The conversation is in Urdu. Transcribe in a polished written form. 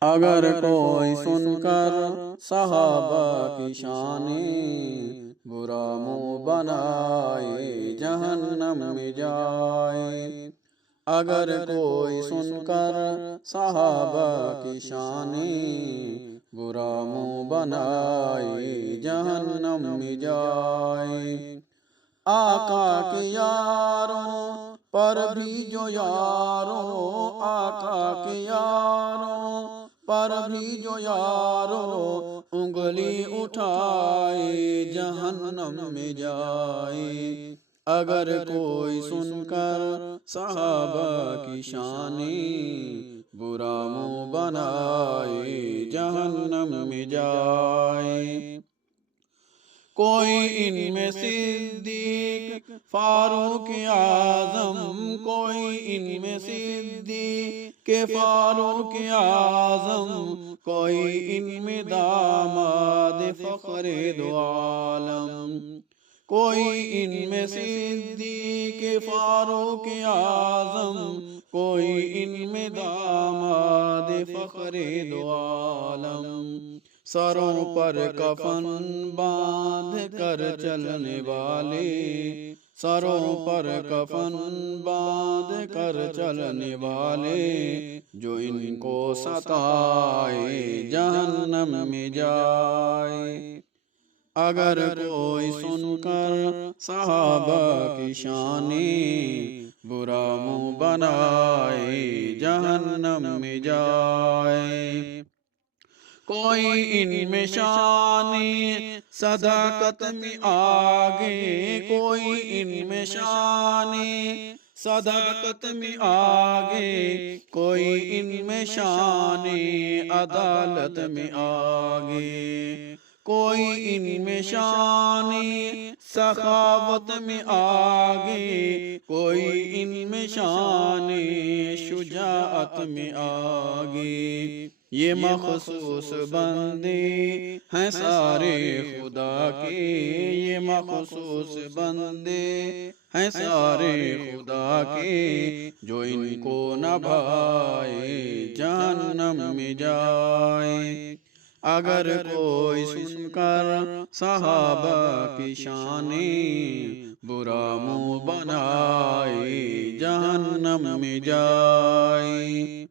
اگر کوئی سن کر صحابہ کی شانیں برا منہ بنائے جہنم میں جائے۔ اگر کوئی سن کر صحابہ کی شانیں برا منہ بنائے جہنم میں جائے۔ آقا کے یاروں پر بھی جو یاروں، آقا کے یاروں پر بھی جو یاروں انگلی اٹھائے جہنم میں جائے۔ اگر کوئی سن کر صحابہ کی شانیں برا منہ بنائے جہنم میں جائے۔ کوئی ان میں صدیق فاروق اعظم، کوئی ان میں صدیق فاروق اعظم، کوئی ان میں داماد فخر دو عالم۔ کوئی ان میں صدیق فاروق اعظم، کوئی ان میں داماد فخر دو عالم۔ سروں پر کفن باندھ کر چلنے والے، سروں پر کفن باندھ کر چلنے والے، جو ان کو ستائے جہنم میں جائے۔ اگر کوئی سن کر صحابہ کی شانیں برا منہ بنائے جہنم میں جائے۔ کوئی ان میں شان صداقت میں آگے، کوئی ان میں شان صداقت میں آگے، کوئی ان میں شان عدالت میں آگے، کوئی ان میں شان سخاوت میں آگے، کوئی ان میں شان شجاعت میں آگے۔ یہ مخصوص بندے ہیں سارے خدا کے، یہ مخصوص بندے ہیں سارے خدا کے، جو ان کو نہ بھائے جہنم میں جائے۔ اگر کوئی سن کر صحابہ کی شانیں برا منہ بنائے جہنم میں جائے۔